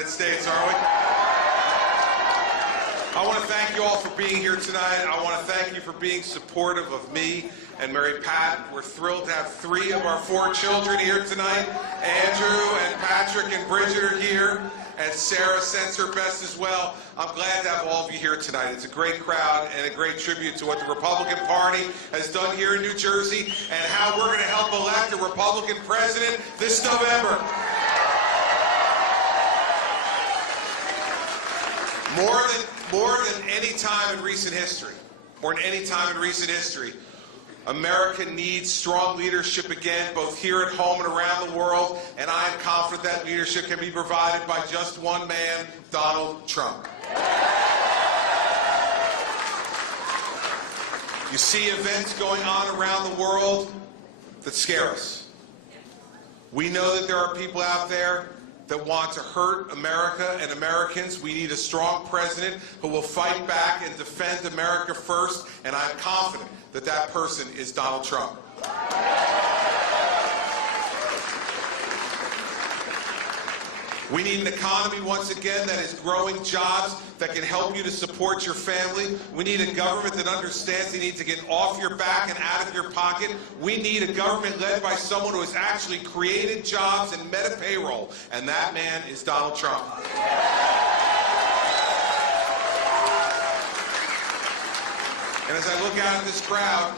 United States, aren't we? I want to thank you all for being here tonight. I want to thank you for being supportive of me and Mary Pat. We're thrilled to have 3 of our 4 children here tonight. Andrew and Patrick and Bridget are here, and Sarah sends her best as well. I'm glad to have all of you here tonight. It's a great crowd and a great tribute to what the Republican Party has done here in New Jersey and how we're going to help elect a Republican president this November. More than any time in recent history, America needs strong leadership again, both here at home and around the world, and I am confident that leadership can be provided by just one man, Donald Trump. You see events going on around the world that scare us. We know that there are people out there that want to hurt America and Americans. We need a strong president who will fight back and defend America first, and I'm confident that that person is Donald Trump. We need an economy, once again, that is growing jobs, that can help you to support your family. We need a government that understands you need to get off your back and out of your pocket. We need a government led by someone who has actually created jobs and met a payroll, and that man is Donald Trump. And as I look out at this crowd,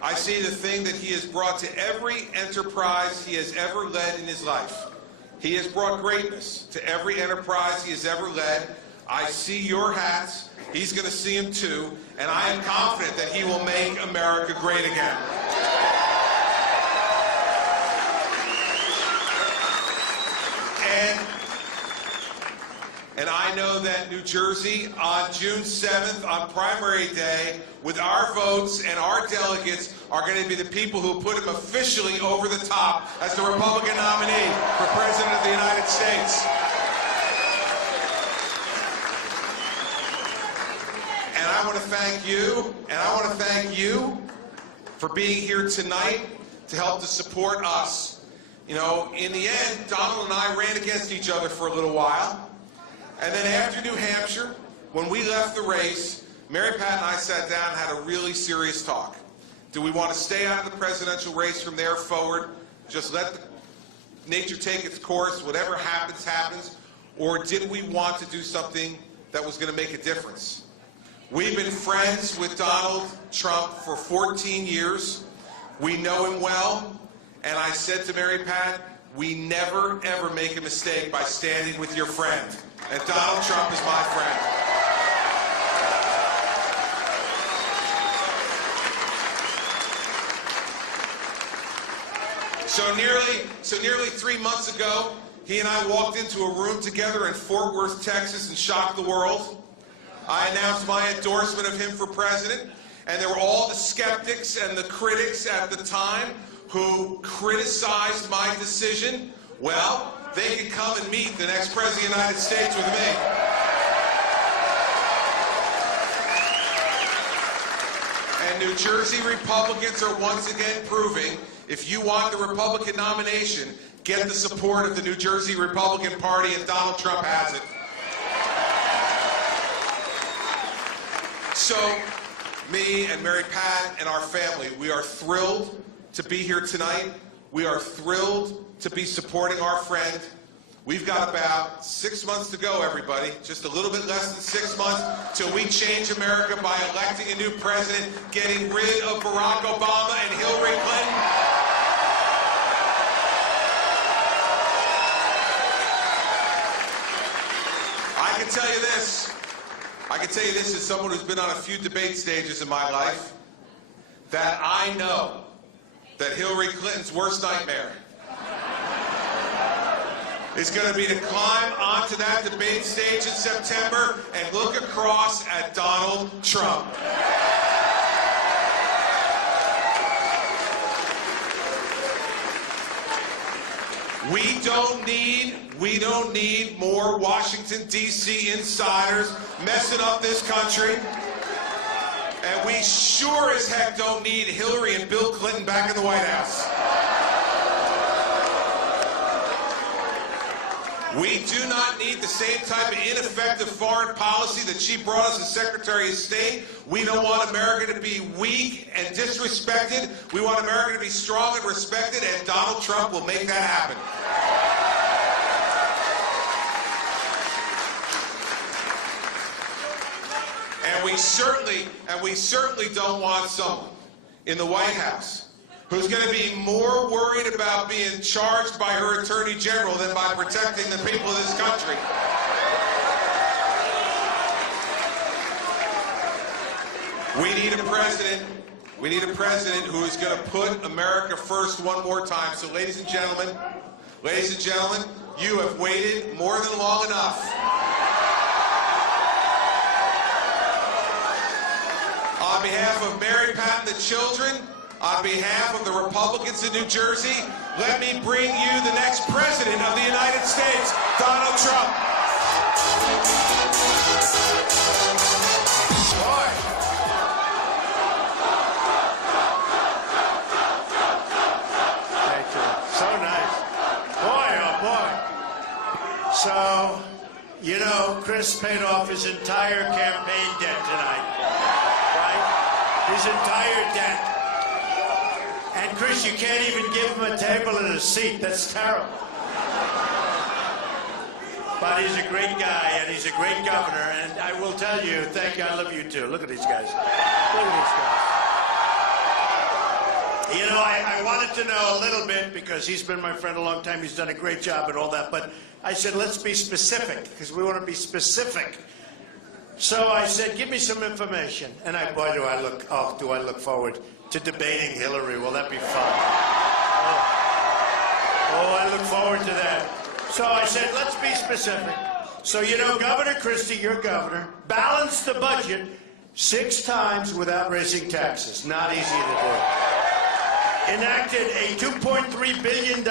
I see the thing that he has brought to every enterprise he has ever led in his life. He has brought greatness to every enterprise he has ever led. I see your hats. He's going to see them too. And I am confident that he will make America great again. And I know that New Jersey on June 7th, on primary day, with our votes and our delegates, are going to be the people who put him officially over the top as the Republican nominee for President of the United States. And I want to thank you, for being here tonight to help to support us. You know, in the end, Donald and I ran against each other for a little while. And then after New Hampshire, when we left the race, Mary Pat and I sat down and had a really serious talk. Do we want to stay out of the presidential race from there forward, just let nature take its course, whatever happens, happens, or did we want to do something that was going to make a difference? We've been friends with Donald Trump for 14 years. We know him well, and I said to Mary Pat, we never, ever make a mistake by standing with your friend. And Donald Trump is my friend. So nearly 3 months ago, he and I walked into a room together in Fort Worth, Texas, and shocked the world. I announced my endorsement of him for president, and there were all the skeptics and the critics at the time who criticized my decision. Well, they can come and meet the next President of the United States with me. And New Jersey Republicans are once again proving, if you want the Republican nomination, get the support of the New Jersey Republican Party, and Donald Trump has it. So, me and Mary Pat and our family, we are thrilled to be here tonight. We are thrilled to be supporting our friend. We've got about 6 months to go, everybody. Just a little bit less than 6 months till we change America by electing a new president, getting rid of Barack Obama and Hillary Clinton. I can tell you this as someone who's been on a few debate stages in my life, that I know that Hillary Clinton's worst nightmare is going to be to climb onto that debate stage in September and look across at Donald Trump. We don't need more Washington, D.C. insiders messing up this country. And we sure as heck don't need Hillary and Bill Clinton back in the White House. We do not need the same type of ineffective foreign policy that she brought us as Secretary of State. We don't want America to be weak and disrespected. We want America to be strong and respected, and Donald Trump will make that happen. And we certainly don't want someone in the White House who's going to be more worried about being charged by her Attorney General than by protecting the people of this country. We need a president who is going to put America first one more time. So ladies and gentlemen, you have waited more than long enough. On behalf of Mary Pat and the children, on behalf of the Republicans in New Jersey, let me bring you the next President of the United States, Donald Trump. Boy. Thank you. So nice. Boy, oh boy. So, you know, Chris paid off his entire campaign debt tonight. Right? His entire debt. And Chris, you can't even give him a table and a seat. That's terrible. But he's a great guy, and he's a great governor. And I will tell you, thank you, I love you too. Look at these guys. Look at these guys. You know, I wanted to know a little bit, because he's been my friend a long time. He's done a great job and all that. But I said, let's be specific, because we want to be specific. So I said, give me some information. And boy, do I look forward to debating Hillary. Will that be fun? Oh, I look forward to that. So I said, let's be specific. So, you know, Governor Christie, your governor, balanced the budget 6 times without raising taxes. Not easy to do. Enacted a $2.3 billion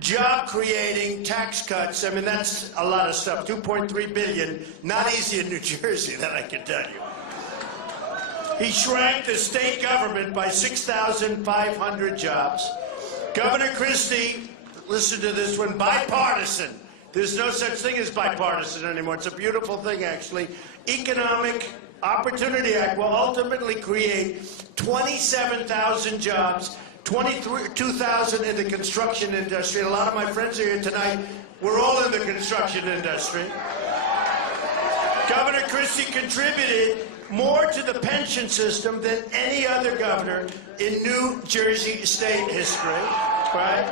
job-creating tax cuts. I mean, that's a lot of stuff. $2.3 billion. Not easy in New Jersey, that I can tell you. He shrank the state government by 6,500 jobs. Governor Christie, listen to this one, bipartisan. There's no such thing as bipartisan anymore. It's a beautiful thing, actually. Economic Opportunity Act will ultimately create 27,000 jobs, 22,000 in the construction industry. And a lot of my friends are here tonight. We're all in the construction industry. Governor Christie contributed more to the pension system than any other governor in New Jersey state history, right?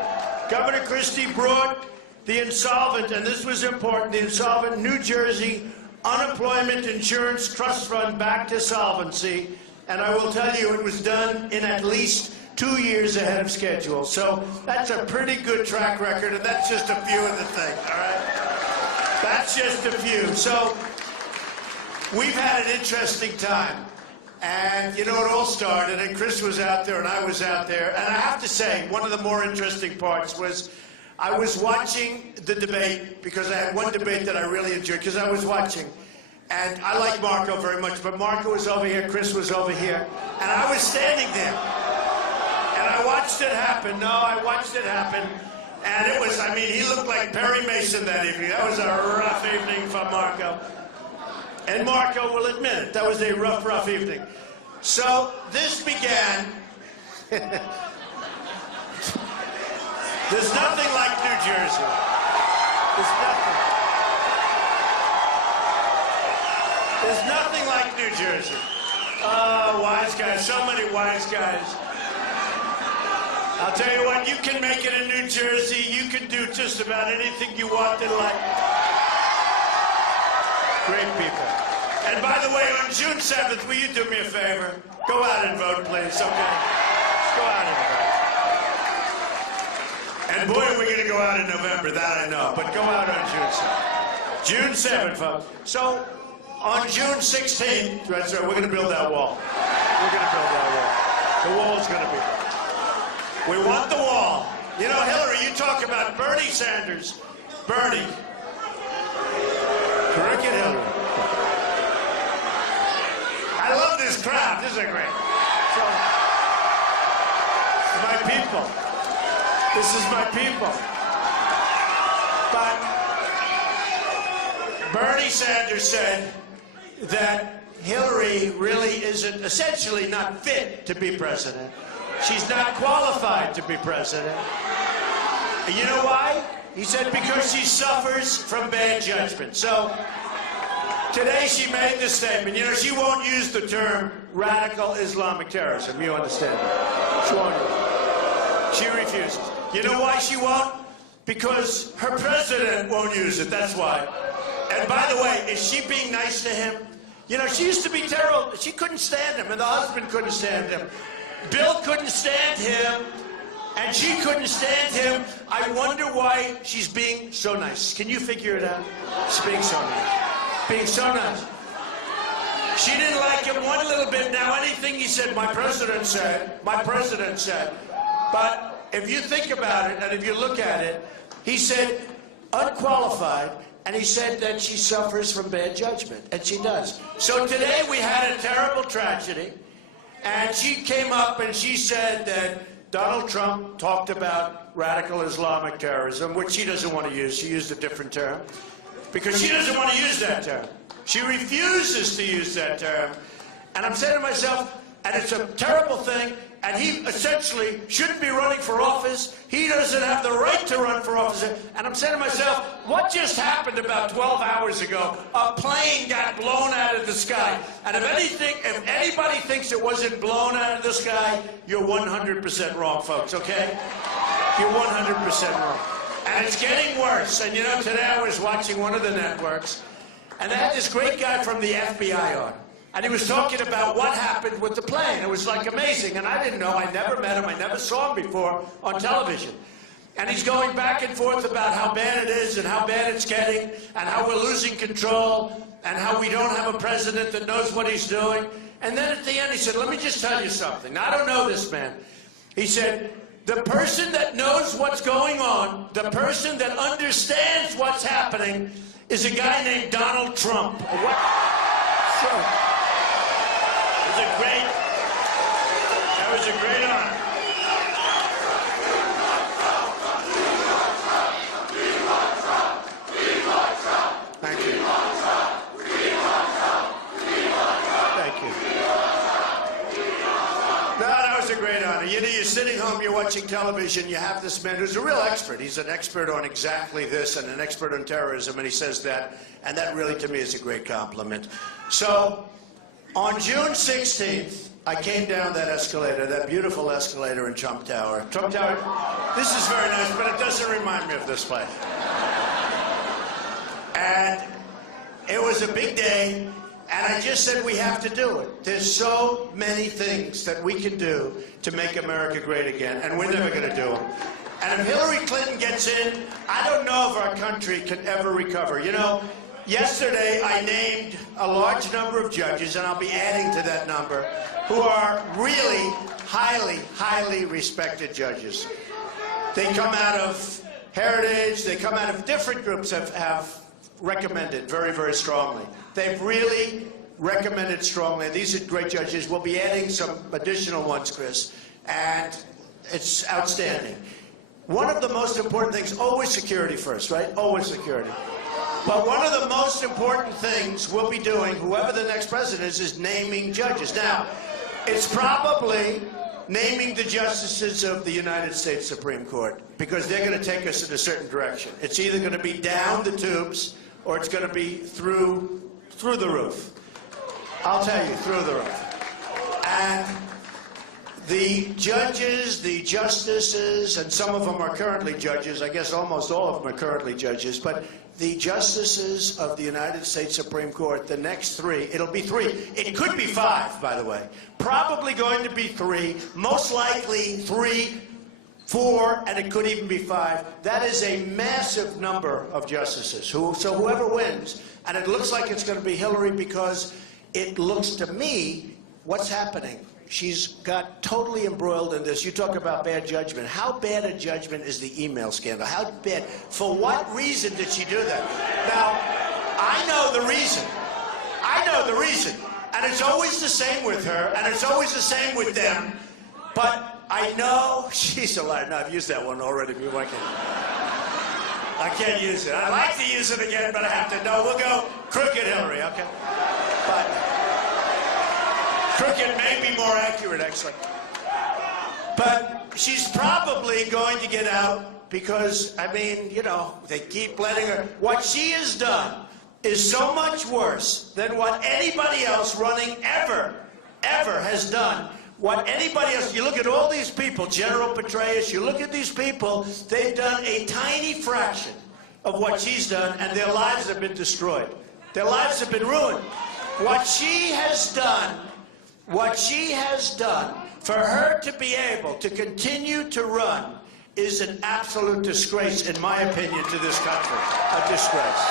Governor Christie brought the insolvent, and this was important, the insolvent New Jersey Unemployment Insurance Trust Fund back to solvency, and I will tell you it was done in at least 2 years ahead of schedule. So that's a pretty good track record, and that's just a few of the things, all right? That's just a few. So we've had an interesting time, and you know, it all started, and Chris was out there, and I was out there, and I have to say, one of the more interesting parts was I was watching the debate, because I had one debate that I really enjoyed, because I was watching, and I like Marco very much, but Marco was over here, Chris was over here, and I was standing there, and I watched it happen. No, I watched it happen, and it was, I mean, he looked like Perry Mason that evening. That was a rough evening for Marco. And Marco will admit it. That was a rough, rough evening. So this began. There's nothing like New Jersey. There's nothing. There's nothing like New Jersey. Oh, wise guys. So many wise guys. I'll tell you what, you can make it in New Jersey. You can do just about anything you want in life. Great people. And by the way, on June 7th, will you do me a favor? Go out and vote, please, okay? Just go out and vote. And boy, are we going to go out in November, that I know. But go out on June 7th. June 7th, folks. So, on June 16th, that's right, we're going to build that wall. We're going to build that wall. The wall's going to be built. We want the wall. You know, Hillary, you talk about Bernie Sanders. Bernie. Cricket Hillary. I love this crowd. This is great. So, my people. This is my people. But Bernie Sanders said that Hillary really isn't, essentially not fit to be president. She's not qualified to be president. And you know why? He said because she suffers from bad judgment. So today she made this statement. You know, she won't use the term radical Islamic terrorism. You understand? She won't use it. She refuses. You know why she won't? Because her president won't use it. That's why. And by the way, is she being nice to him? You know, she used to be terrible. She couldn't stand him, and the husband couldn't stand him. Bill couldn't stand him, and she couldn't stand him. I wonder why she's being so nice. Can you figure it out? She's being so nice. Being so nice. She didn't like him one little bit. Now, anything he said, my president said. But if you think about it, and if you look at it, he said unqualified, and he said that she suffers from bad judgment, and she does. So today we had a terrible tragedy, and she came up and she said that Donald Trump talked about radical Islamic terrorism, which she doesn't want to use. She used a different term, because she doesn't want to use that term. She refuses to use that term. And I'm saying to myself, and it's a terrible thing, and he essentially shouldn't be running for office. He doesn't have the right to run for office. And I'm saying to myself, what just happened about 12 hours ago? A plane got blown out of the sky. And if anybody thinks it wasn't blown out of the sky, you're 100% wrong, folks, okay? You're 100% wrong. And it's getting worse. And you know, today I was watching one of the networks, and they had this great guy from the FBI on. And he was talking about what happened with the plane. It was like amazing. And I didn't know. I never met him. I never saw him before on television. And he's going back and forth about how bad it is and how bad it's getting and how we're losing control and how we don't have a president that knows what he's doing. And then at the end he said, let me just tell you something. Now, I don't know this man. He said, the person that knows what's going on, the person that understands what's happening is a guy named Donald Trump. What? So, that was a great honor. Thank you. Thank you. No, that was a great honor. You know, you're sitting home, you're watching television, you have this man who's a real expert. He's an expert on exactly this and an expert on terrorism, and he says that, and that really, to me, is a great compliment. So, on June 16th, I came down that escalator, that beautiful escalator in Trump Tower. Trump Tower, this is very nice, but it doesn't remind me of this place. And it was a big day, and I just said we have to do it. There's so many things that we can do to make America great again, and we're never going to do them. And if Hillary Clinton gets in, I don't know if our country can ever recover. You know, yesterday I named a large number of judges, and I'll be adding to that number, who are really highly, highly respected judges. They come out of Heritage, they come out of different groups have recommended very, very strongly. They've really recommended strongly. These are great judges. We'll be adding some additional ones, Chris, and it's outstanding. One of the most important things, always security first, right? Always security. But one of the most important things we'll be doing, whoever the next president is naming judges. Now, it's probably naming the justices of the United States Supreme Court, because they're going to take us in a certain direction. It's either going to be down the tubes, or it's going to be through the roof. I'll tell you, through the roof. And the judges, the justices, and some of them are currently judges, I guess almost all of them are currently judges, but the justices of the United States Supreme Court, the next three, it'll be three. It could be five, by the way. Probably going to be three, most likely 3, 4, and it could even be 5. That is a massive number of justices. So whoever wins, and it looks like it's going to be Hillary, because it looks to me, what's happening? She's got totally embroiled in this. You talk about bad judgment. How bad a judgment is the email scandal? How bad? For what reason did she do that? Now, I know the reason. I know the reason. And it's always the same with her, and it's always the same with them. But I know she's a liar. No, I've used that one already. I can't use it. I'd like to use it again, but I have to. No, we'll go. Cricket may be more accurate, actually. But she's probably going to get out because, I mean, you know, they keep letting her. What she has done is so much worse than what anybody else running ever has done. What anybody else, you look at all these people, General Petraeus, you look at these people, they've done a tiny fraction of what she's done, and their lives have been destroyed. Their lives have been ruined. What she has done for her to be able to continue to run is an absolute disgrace, in my opinion, to this country. A disgrace.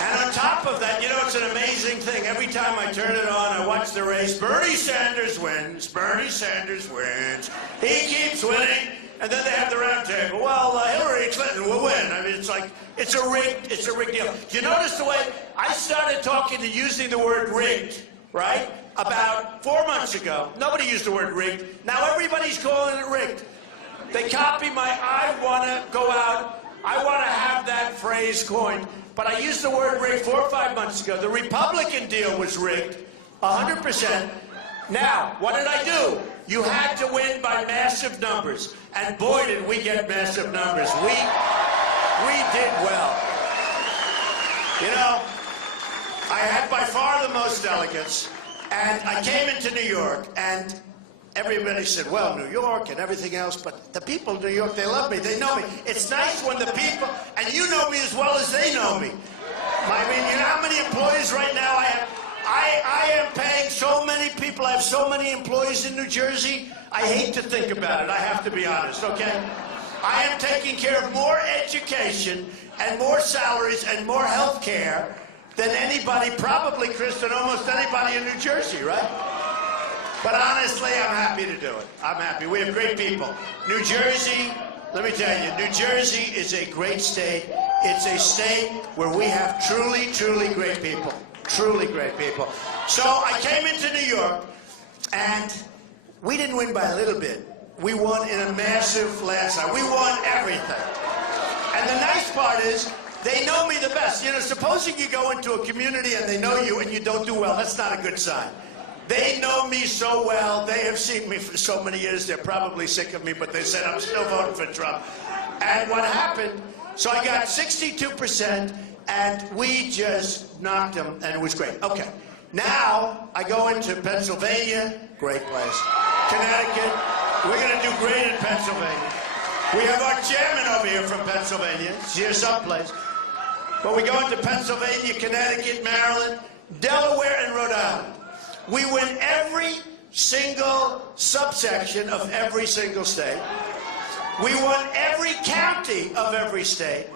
And on top of that, you know, it's an amazing thing. Every time I turn it on, I watch the race. Bernie Sanders wins. Bernie Sanders wins. He keeps winning. And then they have the round table. Well, Hillary Clinton will win. I mean, it's like, it's a rigged deal. You notice the way I started talking to using the word rigged, right? About 4 months ago. Nobody used the word rigged. Now everybody's calling it rigged. They copy my, I want to go out, I want to have that phrase coined. But I used the word rigged 4 or 5 months ago. The Republican deal was rigged, 100%. Now, what did I do? You had to win by massive numbers. And boy, did we get massive numbers. We did well. You know, I had by far the most delegates. And I came into New York, and everybody said, well, New York and everything else, but the people of New York, they love me, they know me. It's nice when the people, and you know me as well as they know me. I mean, you know how many employees right now I have? I am paying so many people, I have so many employees in New Jersey, I hate to think about it, I have to be honest, okay? I am taking care of more education and more salaries and more health care than anybody, probably, Chris, than almost anybody in New Jersey, right? But honestly, I'm happy to do it. I'm happy. We have great people. New Jersey, let me tell you, New Jersey is a great state. It's a state where we have truly, truly great people. Truly great people. So I came into New York, and we didn't win by a little bit. We won in a massive landslide. We won everything. And the nice part is, they know me the best. You know, supposing you go into a community and they know you and you don't do well, that's not a good sign. They know me so well. They have seen me for so many years. They're probably sick of me, but they said, I'm still voting for Trump. And what happened, so I got 62%, and we just knocked them, and it was great. Okay. Now, I go into Pennsylvania, great place. Connecticut, we're going to do great in Pennsylvania. We have our chairman over here from Pennsylvania. He's here someplace. But we go into Pennsylvania, Connecticut, Maryland, Delaware, and Rhode Island. We win every single subsection of every single state. We won every county of every state.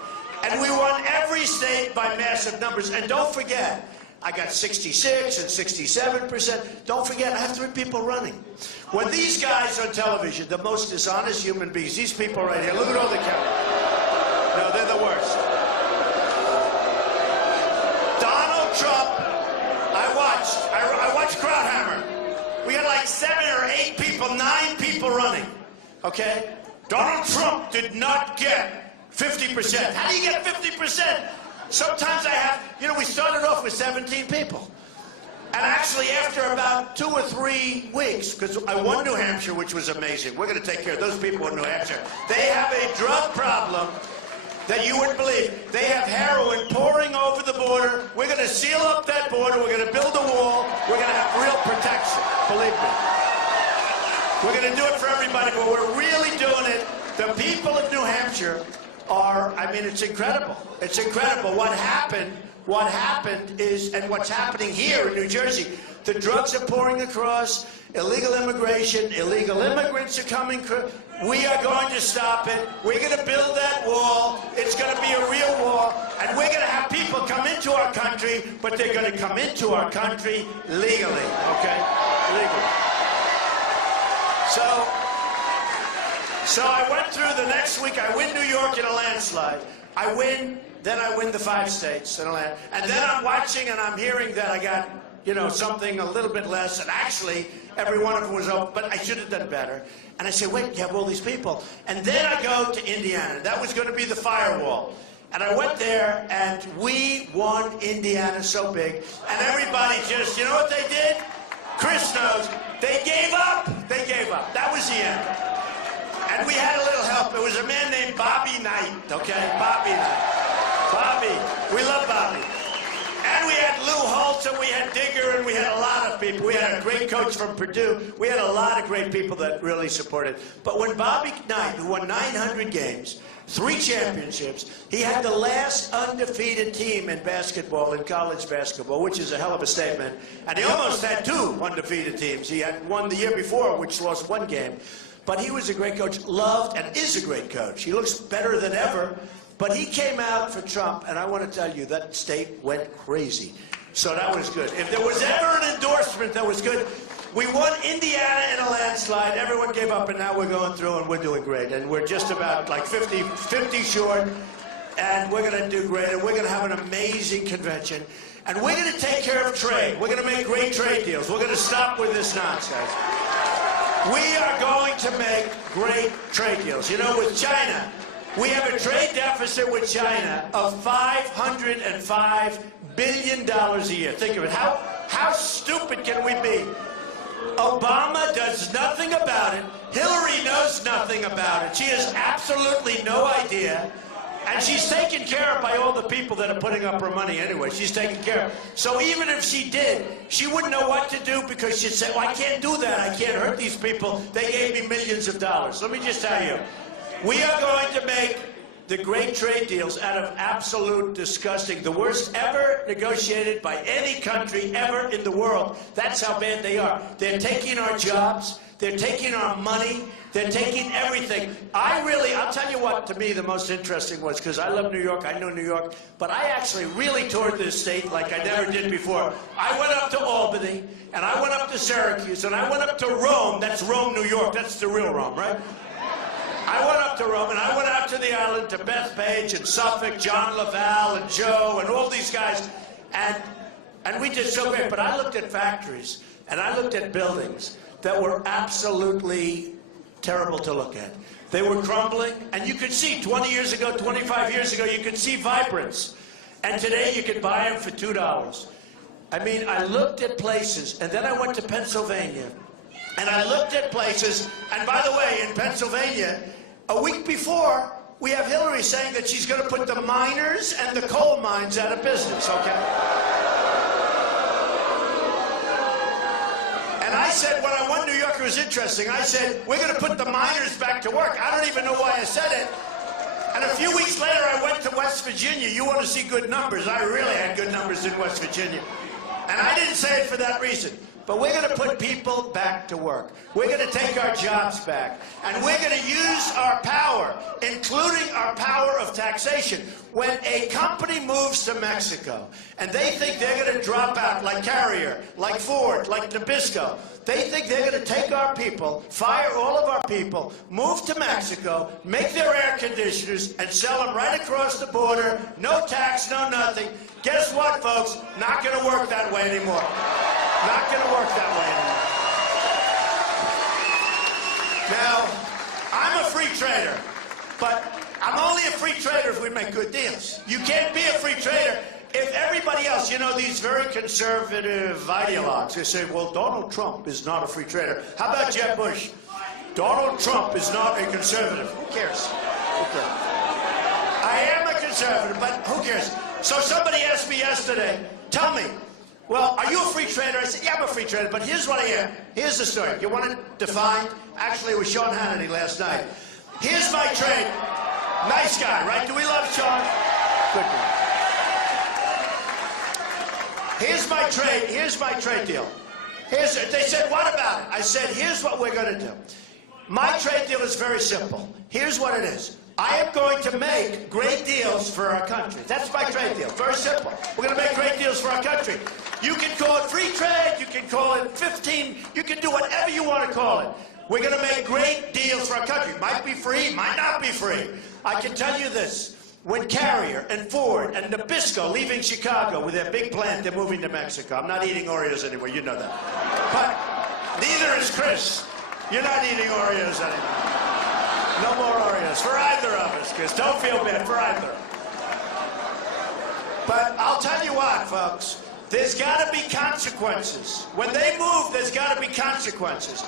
And we won every state by massive numbers. And don't forget, I got 66 and 67%. Don't forget, I have 3 people running. When these guys on television, the most dishonest human beings, these people right here, look at all the cameras. No, they're the worst. Donald Trump, I watched Krauthammer. We had like 7 or 8 people, 9 people running, okay? Donald Trump did not get 50%. How do you get 50%? Sometimes I have, you know, we started off with 17 people. And actually, after about 2 or 3 weeks, because I won New Hampshire, which was amazing. We're going to take care of those people in New Hampshire. They have a drug problem that you wouldn't believe. They have heroin pouring over the border. We're going to seal up that border. We're going to build a wall. We're going to have real protection, believe me. We're going to do it for everybody, but we're really doing it. The people of New Hampshire are, I mean, it's incredible. It's incredible. What happened is, and what's happening here in New Jersey, the drugs are pouring across, illegal immigration, illegal immigrants are coming. We are going to stop it. We're going to build that wall. It's going to be a real wall. And we're going to have people come into our country, but they're going to come into our country legally, okay? Legally. So I went through the next week. I win New York in a landslide. Then I win the 5 states in a land. And then I'm watching and I'm hearing that I got, you know, something a little bit less. And actually, every one of them was open, but I should have done better. And I said, wait, you have all these people. And then I go to Indiana. That was going to be the firewall. And I went there, and we won Indiana so big, and everybody just, you know what they did? Chris knows. They gave up. They gave up. That was the end. And we had a little help. It was a man named Bobby Knight, okay? Bobby Knight. Bobby. We love Bobby. And we had Lou Holtz, and we had Digger, and we had a lot of people. We had a great coach from Purdue. We had a lot of great people that really supported. But when Bobby Knight, who won 900 games, 3 championships, he had the last undefeated team in basketball, in college basketball, which is a hell of a statement. And he almost had 2 undefeated teams. He had one the year before, which lost 1 game. But he was a great coach, loved and is a great coach. He looks better than ever. But he came out for Trump, and I want to tell you, that state went crazy. So that was good. If there was ever an endorsement that was good, we won Indiana in a landslide. Everyone gave up, and now we're going through, and we're doing great. And we're just about like 50 short, and we're going to do great. And we're going to have an amazing convention. And we're going to take care of trade. We're going to make great trade deals. We're going to stop with this nonsense. We are going to make great trade deals. You know, with China, we have a trade deficit with China of $505 billion a year. Think of it. How stupid can we be? Obama does nothing about it. Hillary knows nothing about it. She has absolutely no idea. And she's taken care of by all the people that are putting up her money anyway. She's taken care of. So even if she did, she wouldn't know what to do because she'd say, well, I can't do that. I can't hurt these people. They gave me millions of dollars. Let me just tell you, we are going to make the great trade deals out of absolute disgusting, the worst ever negotiated by any country ever in the world. That's how bad they are. They're taking our jobs. They're taking our money. They're taking everything. I'll tell you what, to me, the most interesting was, because I love New York, I know New York, but I actually really toured this state like I never did before. I went up to Albany, and I went up to Syracuse, and I went up to Rome. That's Rome, New York. That's the real Rome, right? I went up to Rome, and I went out to the island, to Bethpage and Suffolk, John Laval and Joe and all these guys, and we did so great. But I looked at factories, and I looked at buildings that were absolutely terrible to look at. They were crumbling, and you could see 20 years ago, 25 years ago, you could see vibrance. And today you could buy them for $2. I mean, I looked at places, and then I went to Pennsylvania, and I looked at places, and by the way, in Pennsylvania, a week before, we have Hillary saying that she's going to put the miners and the coal mines out of business, okay? And I said, when I won New York, it was interesting. I said, we're going to put the miners back to work. I don't even know why I said it. And a few weeks later, I went to West Virginia. You want to see good numbers. I really had good numbers in West Virginia. And I didn't say it for that reason. But we're going to put people back to work. We're going to take our jobs back. And we're going to use our power, including our power of taxation. When a company moves to Mexico and they think they're going to drop out, like Carrier, like Ford, like Nabisco, they think they're going to take our people, fire all of our people, move to Mexico, make their air conditioners, and sell them right across the border, no tax, no nothing. Guess what, folks? Not going to work that way anymore. Not going to work that way anymore. Now, I'm a free trader, but I'm only a free trader if we make good deals. You can't be a free trader if everybody else, you know, these very conservative ideologues, they say, well, Donald Trump is not a free trader. How about Jeb Bush? Donald Trump is not a conservative. Who cares? Who cares? I am a conservative, but who cares? So somebody asked me yesterday, tell me, well, are you a free trader? I said, yeah, I'm a free trader, but here's what I am. Here's the story. You want it defined? Actually, it was Sean Hannity last night. Here's my trade. Nice guy, right? Do we love Sean? Good guy. Here's my trade. Here's my trade deal. They said, what about it? I said, here's what we're going to do. My trade deal is very simple. Here's what it is. I am going to make great deals for our country. That's my trade deal. Very simple. We're going to make great deals for our country. You can call it free trade. You can call it 15. You can do whatever you want to call it. We're going to make great deals for our country. Might be free, might not be free. I can tell you this. When Carrier and Ford and Nabisco leaving Chicago with their big plant, they're moving to Mexico. I'm not eating Oreos anymore. You know that. But neither is Chris. You're not eating Oreos anymore. No more Oreos for either of us, Chris. Don't feel bad for either. But I'll tell you what, folks, there's got to be consequences. When they move, there's got to be consequences.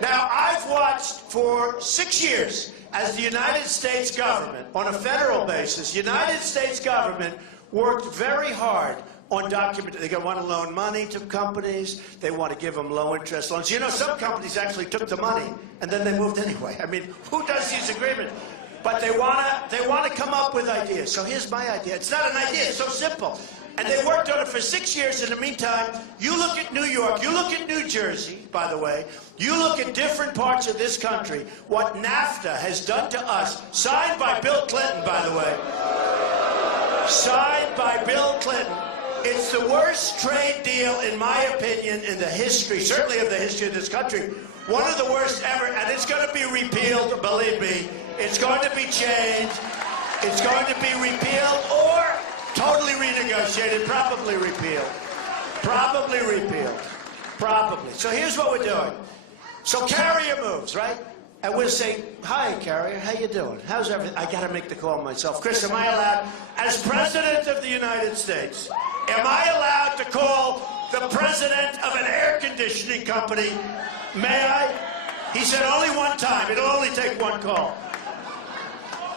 Now, I've watched for 6 years as the United States government, on a federal basis, United States government worked very hard on documenting. They want to loan money to companies. They want to give them low-interest loans. You know, some companies actually took the money, and then they moved anyway. I mean, who does these agreements? But they want to come up with ideas. So here's my idea. It's not an idea. It's so simple. And they worked on it for 6 years. In the meantime, you look at New York, you look at New Jersey, by the way, you look at different parts of this country, what NAFTA has done to us, signed by Bill Clinton, by the way, signed by Bill Clinton. It's the worst trade deal, in my opinion, in the history, certainly of the history of this country. One of the worst ever, and it's going to be repealed, believe me. It's going to be changed. It's going to be repealed or totally renegotiated, probably repealed. Probably repealed. Probably. So here's what we're doing. So Carrier moves, right? And we'll say, hi, Carrier, how you doing? How's everything? I got to make the call myself. Chris, am I allowed, as President of the United States, am I allowed to call the president of an air conditioning company? May I? He said only one time. It'll only take one call.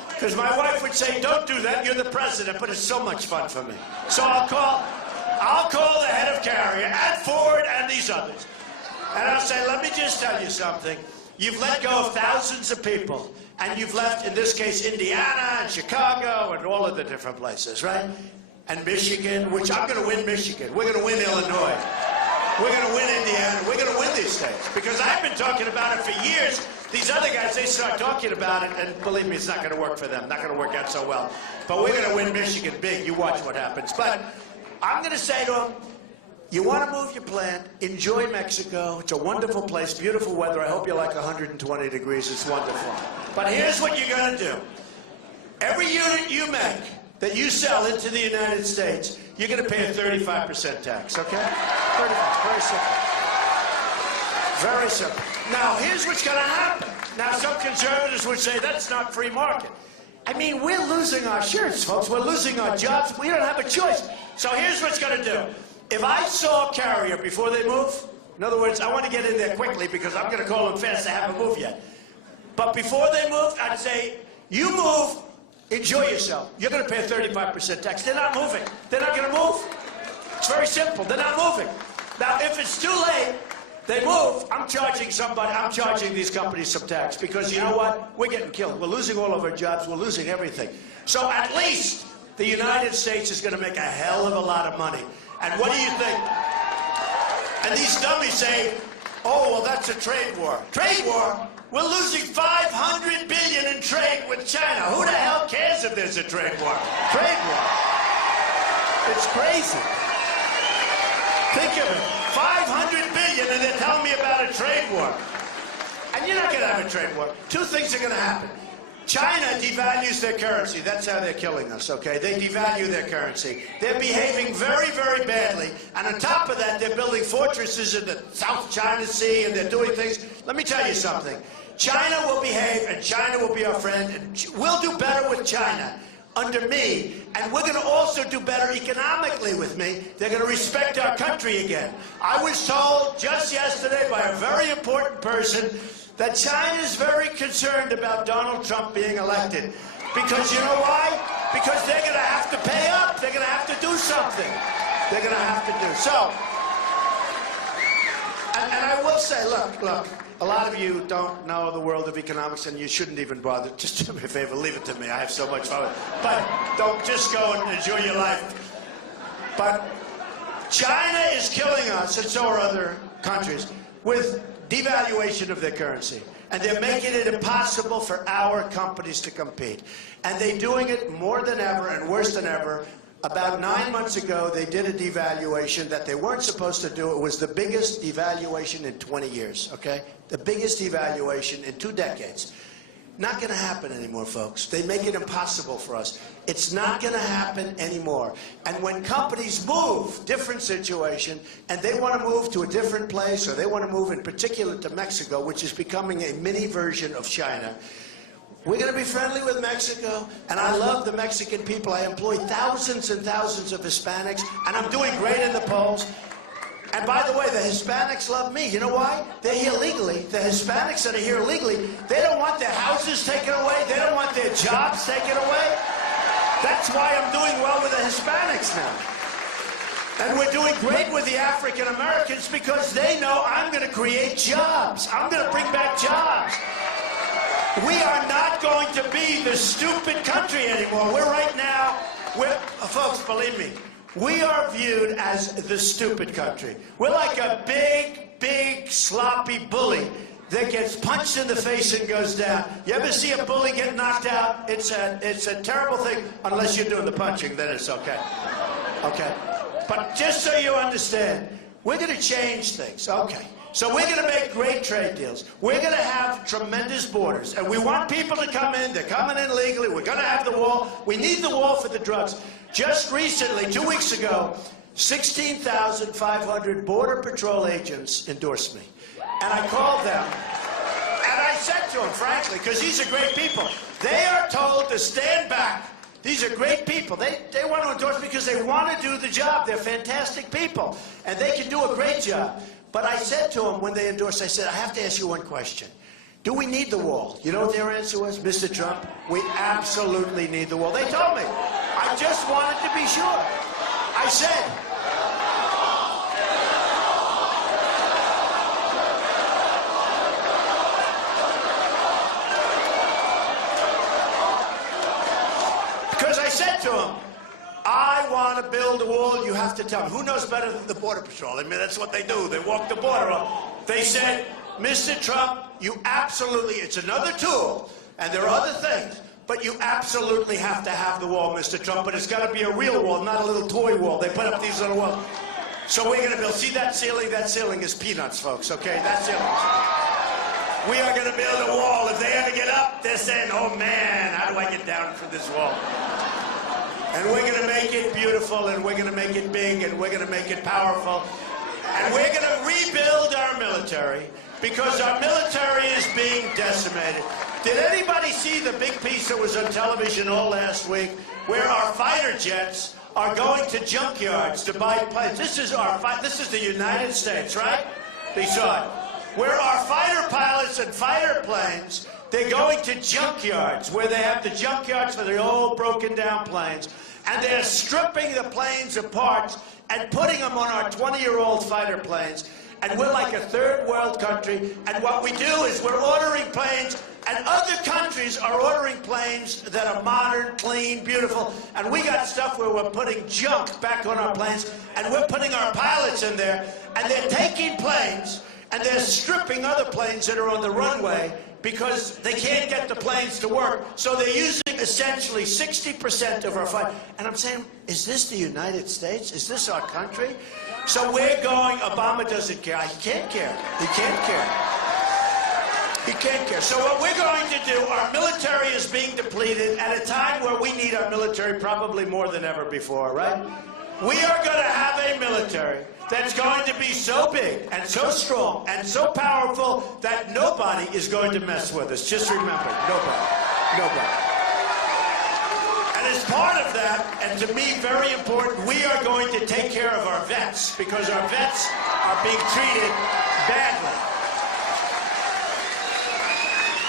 Because my wife would say, don't do that, you're the president, but it's so much fun for me. So I'll call the head of Carrier and Ford and these others. And I'll say, let me just tell you something. You've let go of thousands of people, and you've left, in this case, Indiana and Chicago and all of the different places, right? And Michigan, which I'm going to win Michigan. We're going to win Illinois. We're going to win Indiana. We're going to win these states. Because I've been talking about it for years. These other guys, they start talking about it, and believe me, it's not going to work for them. Not going to work out so well. But we're going to win Michigan big. You watch what happens. But I'm going to say to them, you want to move your plant, enjoy Mexico. It's a wonderful place, beautiful weather. I hope you like 120 degrees. It's wonderful. But here's what you're going to do. Every unit you make that you sell into the United States, you're going to pay a 35% tax, okay? 35, very simple. Very simple. Now, here's what's going to happen. Now, some conservatives would say that's not free market. I mean, we're losing our shirts, folks. We're losing our jobs. We don't have a choice. So here's what's going to do. If I saw Carrier before they move, in other words, I want to get in there quickly because I'm going to call them fast. They haven't moved yet. But before they moved, I'd say, you move, enjoy yourself. You're going to pay a 35% tax. They're not moving. They're not going to move. It's very simple. They're not moving. Now, if it's too late, they move, I'm charging these companies some tax because you know what? We're getting killed. We're losing all of our jobs. We're losing everything. So at least the United States is going to make a hell of a lot of money. And what do you think? And these dummies say, oh, well, that's a trade war. Trade war? We're losing $500 billion in trade with China. Who the hell cares if there's a trade war? Trade war. It's crazy. Think of it. $500 billion, and they're telling me about a trade war. And you're not going to have a trade war. Two things are going to happen. China devalues their currency. That's how they're killing us, okay? They devalue their currency. They're behaving very, very badly. And on top of that, they're building fortresses in the South China Sea, and they're doing things. Let me tell you something. China will behave, and China will be our friend, and we'll do better with China under me, and we're going to also do better economically with me. They're going to respect our country again. I was told just yesterday by a very important person that China is very concerned about Donald Trump being elected. Because you know why? Because they're going to have to pay up. They're going to have to do something. They're going to have to do. So, and I will say, look, a lot of you don't know the world of economics, and you shouldn't even bother. Just do me a favor, leave it to me. I have so much fun. But don't just go and enjoy your life. But China is killing us, and so are other countries, with devaluation of their currency. And they're making it impossible for our companies to compete. And they're doing it more than ever and worse than ever. About 9 months ago, they did a devaluation that they weren't supposed to do. It was the biggest devaluation in 20 years, okay? The biggest devaluation in 2 decades. Not going to happen anymore, folks. They make it impossible for us. It's not going to happen anymore. And when companies move, different situation, and they want to move to a different place, or they want to move in particular to Mexico, which is becoming a mini version of China, We're going to be friendly with Mexico, and I love the Mexican people. I employ thousands and thousands of Hispanics, and I'm doing great in the polls. And by the way, the Hispanics love me. You know why? They're here legally. The Hispanics that are here legally, they don't want their houses taken away. They don't want their jobs taken away. That's why I'm doing well with the Hispanics now. And we're doing great with the African Americans because they know I'm going to create jobs. I'm going to bring back jobs. We are not going to be the stupid country anymore. We're right now, folks, believe me, we are viewed as the stupid country. We're like a big, sloppy bully that gets punched in the face and goes down. You ever see a bully get knocked out? It's a terrible thing, unless you're doing the punching, then it's okay. Okay? But just so you understand, we're going to change things. Okay. So we're going to make great trade deals. We're going to have tremendous borders. And we want people to come in. They're coming in legally. We're going to have the wall. We need the wall for the drugs. Just recently, 2 weeks ago, 16,500 Border Patrol agents endorsed me. And I called them, and I said to them, frankly, because these are great people, they are told to stand back. These are great people. They want to endorse me because they want to do the job. They're fantastic people, and they can do a great job. But I said to them when they endorsed, I said, I have to ask you one question. Do we need the wall? You know what their answer was? Mr. Trump, we absolutely need the wall. They told me. I just wanted to be sure. I said, because I said to him, I want to build a wall, you have to tell me. Who knows better than the Border Patrol? I mean, that's what they do. They walk the border up. They said, Mr. Trump, you absolutely, it's another tool, and there are other things, but you absolutely have to have the wall, Mr. Trump, but it's got to be a real wall, not a little toy wall. They put up these little walls. So we're going to build, see that ceiling? That ceiling is peanuts, folks, okay? That ceiling. We are going to build a wall. If they ever get up, they're saying, oh man, how do I get down from this wall? And we're going to make it beautiful, and we're going to make it big, and we're going to make it powerful. And we're going to rebuild our military, because our military is being decimated. Did anybody see the big piece that was on television all last week, where our fighter jets are going to junkyards to buy planes? This is the United States, right? They saw it. Where our fighter pilots and fighter planes, they're going to junkyards, where they have the junkyards for the old broken down planes, and they're stripping the planes apart and putting them on our 20-year-old fighter planes. And we're like a third world country, and what we do is we're ordering planes, and other countries are ordering planes that are modern, clean, beautiful, and we got stuff where we're putting junk back on our planes, and we're putting our pilots in there, and they're taking planes, and they're stripping other planes that are on the runway, because they can't get the planes to work, so they're using essentially 60% of our fight. And I'm saying, is this the United States? Is this our country? So we're going, Obama doesn't care. He can't care. He can't care. He can't care. So what we're going to do, our military is being depleted at a time where we need our military probably more than ever before, right? We are going to have a military that's going to be so big and so strong and so powerful that nobody is going to mess with us. Just remember, nobody. Nobody. And as part of that, and to me very important, we are going to take care of our vets, because our vets are being treated badly.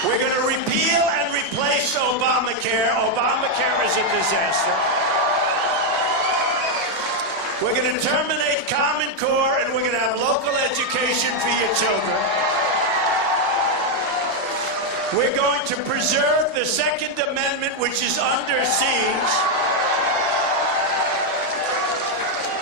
We're going to repeal and replace Obamacare. Obamacare is a disaster. We're going to terminate Common Core, and we're going to have local education for your children. We're going to preserve the Second Amendment, which is under siege.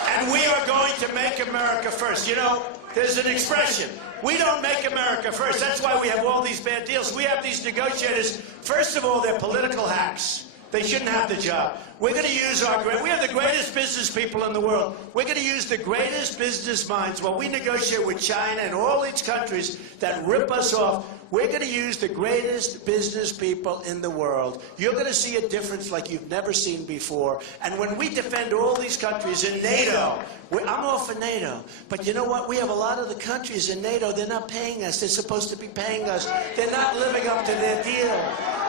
And we are going to make America first. You know, there's an expression, we don't make America first. That's why we have all these bad deals. We have these negotiators. First of all, they're political hacks. They shouldn't have the job. We're going to use we have the greatest business people in the world. We're going to use the greatest business minds while we negotiate with China and all these countries that rip us off. We're going to use the greatest business people in the world. You're going to see a difference like you've never seen before. And when we defend all these countries in NATO, I'm all for NATO. But you know what? We have a lot of the countries in NATO, they're not paying us. They're supposed to be paying us. They're not living up to their deal.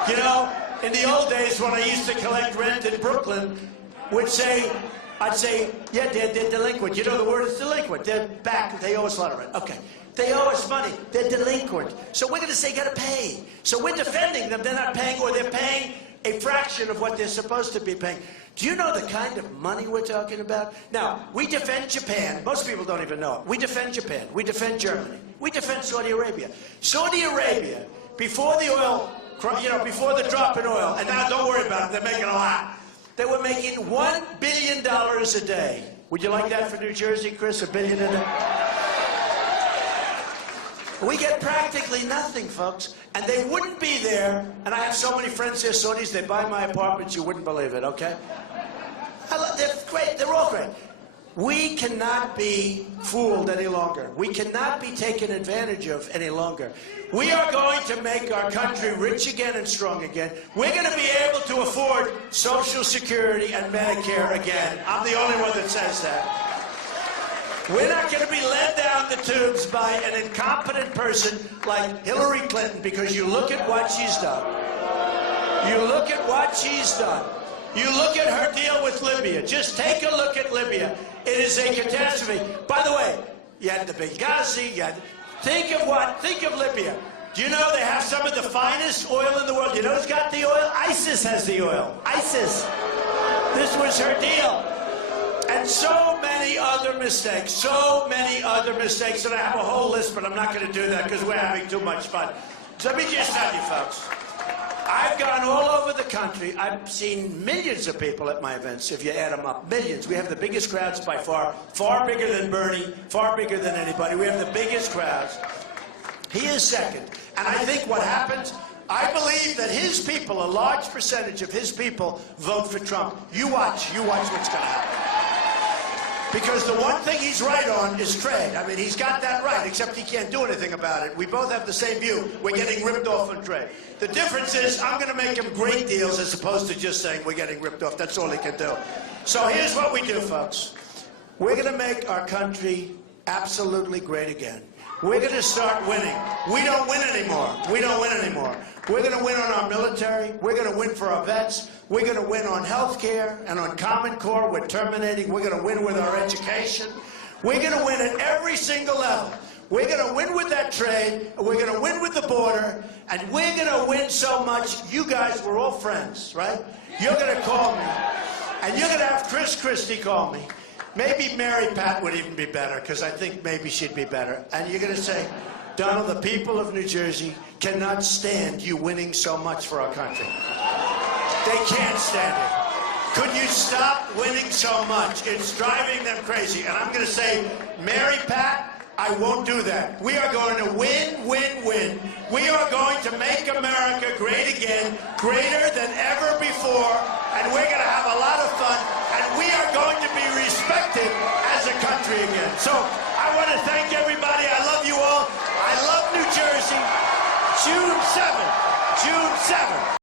You know, in the old days when I used to collect rent in Brooklyn, I'd say, yeah, they're delinquent. You know the word is delinquent. They're back. They owe us a lot of rent. Okay. They owe us money. They're delinquent. So we're going to say you got to pay. So we're defending them. They're not paying, or they're paying a fraction of what they're supposed to be paying. Do you know the kind of money we're talking about? Now, we defend Japan. Most people don't even know it. We defend Japan. We defend Germany. We defend Saudi Arabia. Saudi Arabia, before the oil, before the drop in oil, and now don't worry about it, they're making a lot. They were making $1 billion a day. Would you like that for New Jersey, Chris? $1 billion a day? We get practically nothing, folks. And they wouldn't be there. And I have so many friends here, Saudis, they buy my apartments, you wouldn't believe it, okay? They're great. They're all great. We cannot be fooled any longer. We cannot be taken advantage of any longer. We are going to make our country rich again and strong again. We're going to be able to afford Social Security and Medicare again. I'm the only one that says that. We're not going to be led down the tubes by an incompetent person like Hillary Clinton, because you look at what she's done. You look at what she's done. You look at her deal with Libya. Just take a look at Libya. It is a catastrophe. By the way, you had the Benghazi. Think of Libya. Do you know they have some of the finest oil in the world? You know who's got the oil? ISIS has the oil. ISIS. This was her deal. And so many other mistakes, and I have a whole list, but I'm not going to do that because we're having too much fun. So let me just tell you, folks, I've gone all over the country. I've seen millions of people at my events, if you add them up. Millions. We have the biggest crowds by far, far bigger than Bernie, far bigger than anybody. We have the biggest crowds. He is second. And I think what happens, I believe that his people, a large percentage of his people, vote for Trump. You watch what's going to happen. Because the one thing he's right on is trade. I mean, he's got that right, except he can't do anything about it. We both have the same view. We're getting ripped off on trade. The difference is I'm going to make him great deals as opposed to just saying we're getting ripped off. That's all he can do. So here's what we do, folks. We're going to make our country absolutely great again. We're going to start winning. We don't win anymore. We don't win anymore. We're going to win on our military. We're going to win for our vets. We're going to win on health care and on Common Core. We're terminating. We're going to win with our education. We're going to win at every single level. We're going to win with that trade. We're going to win with the border. And we're going to win so much. You guys, we're all friends, right? You're going to call me. And you're going to have Chris Christie call me. Maybe Mary Pat would even be better, because I think maybe she'd be better. And you're going to say, Donald, the people of New Jersey cannot stand you winning so much for our country. They can't stand it. Could you stop winning so much? It's driving them crazy. And I'm going to say, Mary Pat, I won't do that. We are going to win, win, win. We are going to make America great again, greater than ever before. And we're going to have a lot of fun. And we are going to be respected as a country again. So I want to thank everybody. I love you all. I love New Jersey. June 7th. June 7th.